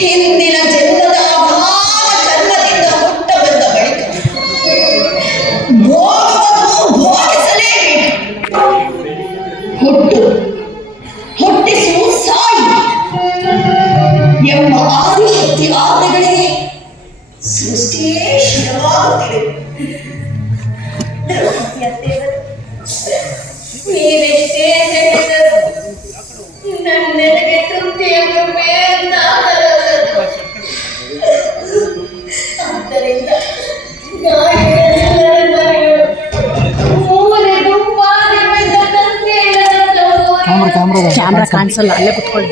ಹಿಂದಿನ ಜನ್ಮದ ಅಗಾಧ ಕರ್ಮದಿಂದ ಹುಟ್ಟ ಬಂದ ಬಳಿಕ ಭೋಗಿಸಲೇಬೇಕು. ಹುಟ್ಟು ಹುಟ್ಟಿಸು ಸಾಯಿ ಎಂಬ ಆದಿಶಕ್ತಿ ಆಜ್ಞೆಗಳಿಗೆ ಸೃಷ್ಟಿಯೇ ಶಿರವಾಗುತ್ತಿದೆ. ನೀವೆಷ್ಟೇ ಹೇಳಿದರು ನನ್ನೆದೆಗೆ ತೃಪ್ತಿಯ ಕೃಪೆ ಎಂದಾಗಲಾರದು. ಆದ್ದರಿಂದ ಕ್ಯಾಮ್ರಾ ಕಾಣಿಸಲ್ಲ, ಅಲ್ಲೇ ಕುತ್ಕೊಳ್ಳಿ.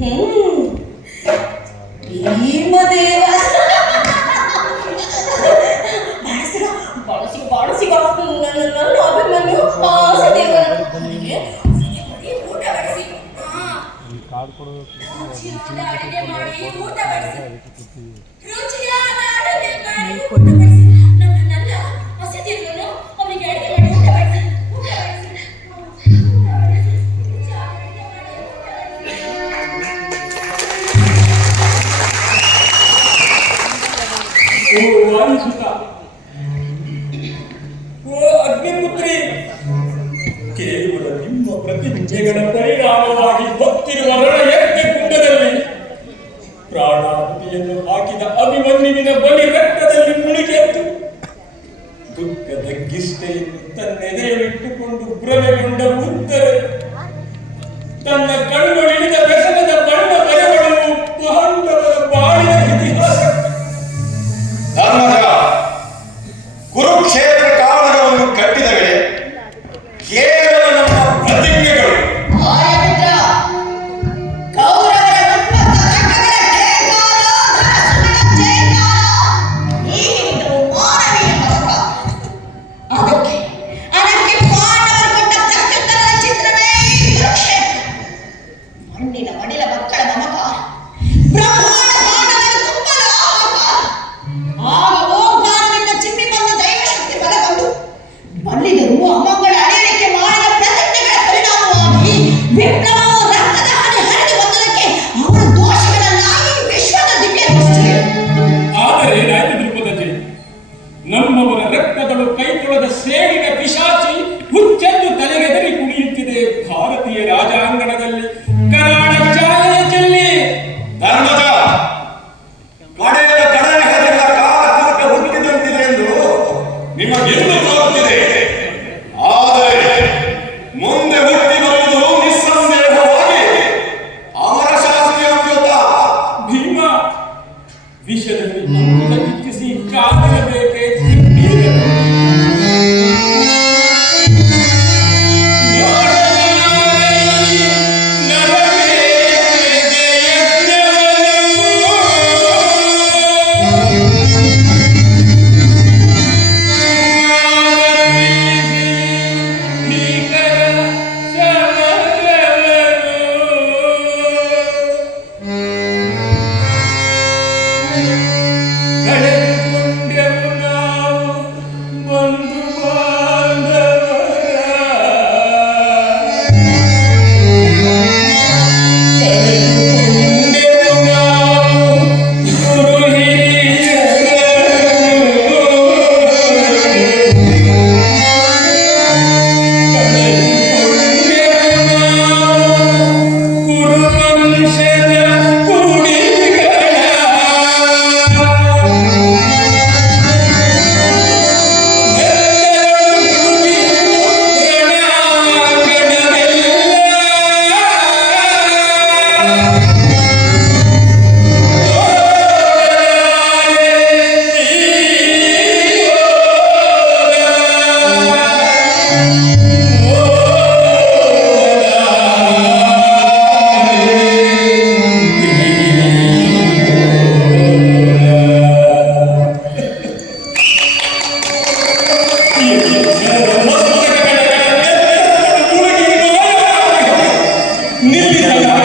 ಹ್ಮ್ ಭೀಮದೇವ ಬಾಳಿಸಿಗ ನನ್ನ ಅಭಿಮನ್ಯು ಆಸೆ ದೇವರ ಊಟ ಬಡಿಸಿ ಅಡಿಗೆ ಮಾಡಿ ಊಟ ಬಡಿಸಿ ರುಚಿಯಾದ ಅಡುಗೆ ಮಾಡಿ ಊಟ ಬಡಿಸಿ ನನ್ನನ್ನೆಲ್ಲ ಆಸೆ ದೇವರನ್ನು ಅವನಿಗೆ ಅಡಿಗೆ ಮಾಡಿ ಊಟ ಬಡಿಸಿ ಅಗ್ನಿಪುತ್ರಿ, ಕೇವಲ ನಿಮ್ಮ ಪ್ರತಿಜ್ಞೆಗಳ ಪರಿಣಾಮವಾಗಿ ಹೊತ್ತಿರುವ ರಣಯಜ್ಞ ಕುಂಡದಲ್ಲಿ ಪ್ರಾಣಾಹುತಿಯನ್ನು ಹಾಕಿದ ಅಭಿಮನ್ಯುವಿನ ಬಲಿ ರಕ್ತದಲ್ಲಿ ಮುಳುಗೆದ್ದು ದುಃಖ ತಗ್ಗಿಷ್ಟೆಯನ್ನು ತನ್ನೆದೆಯಲ್ಲಿಟ್ಟುಕೊಂಡು ಭ್ರಮೆಗೊಂಡ ಉತ್ತರೆ ತನ್ನ ಕಣ್ಣೊಳಿದ ವ್ಯಸನದ ಬಣ್ಣ ಬರೆಗಳು ಪಾಂಡವರ ಬಾಳಿನ ಇತಿಹಾಸ. ಧರ್ಮದ ಕುರುಕ್ಷೇತ್ರ ಕಾಳಗವನ್ನು ಕಟ್ಟಿದ ವೇಳೆ ಕೇವಲ ನಮ್ಮ ಪ್ರತಿಜ್ಞೆಗಳು ಮಣ್ಣಿನ ಮಡಿಲ ಮಕ್ಕಳ ನಮಕ ಆಗ ಓಂಕಾರದಿಂದ ಚಿಮ್ಮಿ ಬಂದ ದೈವಶಕ್ತಿ ಬಲಗೊಂಡು ಬಲ್ಲಿದರು ಅಮ್ಮಗಳ ಅಡಿಯಲಿಕ್ಕೆ ಮಾಡಿದ ಪ್ರತಿಜ್ಞೆಗಳ ಪರಿಣಾಮವಾಗಿ ವಿಪ್ಲವವು ರಕ್ತದ ಹನಿ ಹರಿದು ಬಂದದಕ್ಕೆ ಅವರ ದೋಷಗಳನ್ನಾಗಿ ವಿಶ್ವದ ದಿವ್ಯ ದೃಷ್ಟಿ. ಆದರೆ ರಾಜದ್ರುಪದಜಿ, ನಮ್ಮವರ ರಕ್ತಗಳು ಕೈಗೊಳ್ಳದ ಸೇಡಿನ ಪಿಶಾಚಿ ಹುಚ್ಚೆದ್ದು ತಲೆಗೆದರಿ ಕುಣಿಯುತ್ತಿದೆ ಭಾರತೀಯ ರಾಜಾಂಗಣದಲ್ಲಿ ಕರಾಳ ಛಾಯೆ ಚೆಲ್ಲಿ. ಧರ್ಮದ ಕಡೆಯ ಕಡೆಯಲ್ಲ ಕಾಲ ಹುಟ್ಟಿದಂತಿದೆ ಎಂದು ನಿಮಗೆಂದು ತೋರುತ್ತಿದೆ. ಆದರೆ ಮುಂದೆ ಹುಟ್ಟಿ ಬರುವುದು ನಿಸ್ಸಂದೇಹವಾಗಿ ಅಮರ ಶಾಸ್ತ್ರೀಯ ಅಮೃತ. ಭೀಮ ವಿಷದಲ್ಲಿ ಅಮೃತ ಚಿಕ್ಕಿಸಿ ಕಾದಿರಬೇಕೆ ಕಳೆದುಕೊಂಡೆವು ನಾವು ಬಂಧು ಬಾಂಧವರ, ಕಳೆದುಕೊಂಡೆವು ನಾವು ಗುರು ಹಿರಿಯರನ್ನು, ಕಳೆದುಕೊಂಡೆವು ನಾವು ಗುರು ವಂಶದ ಕುಡಿಗಳ.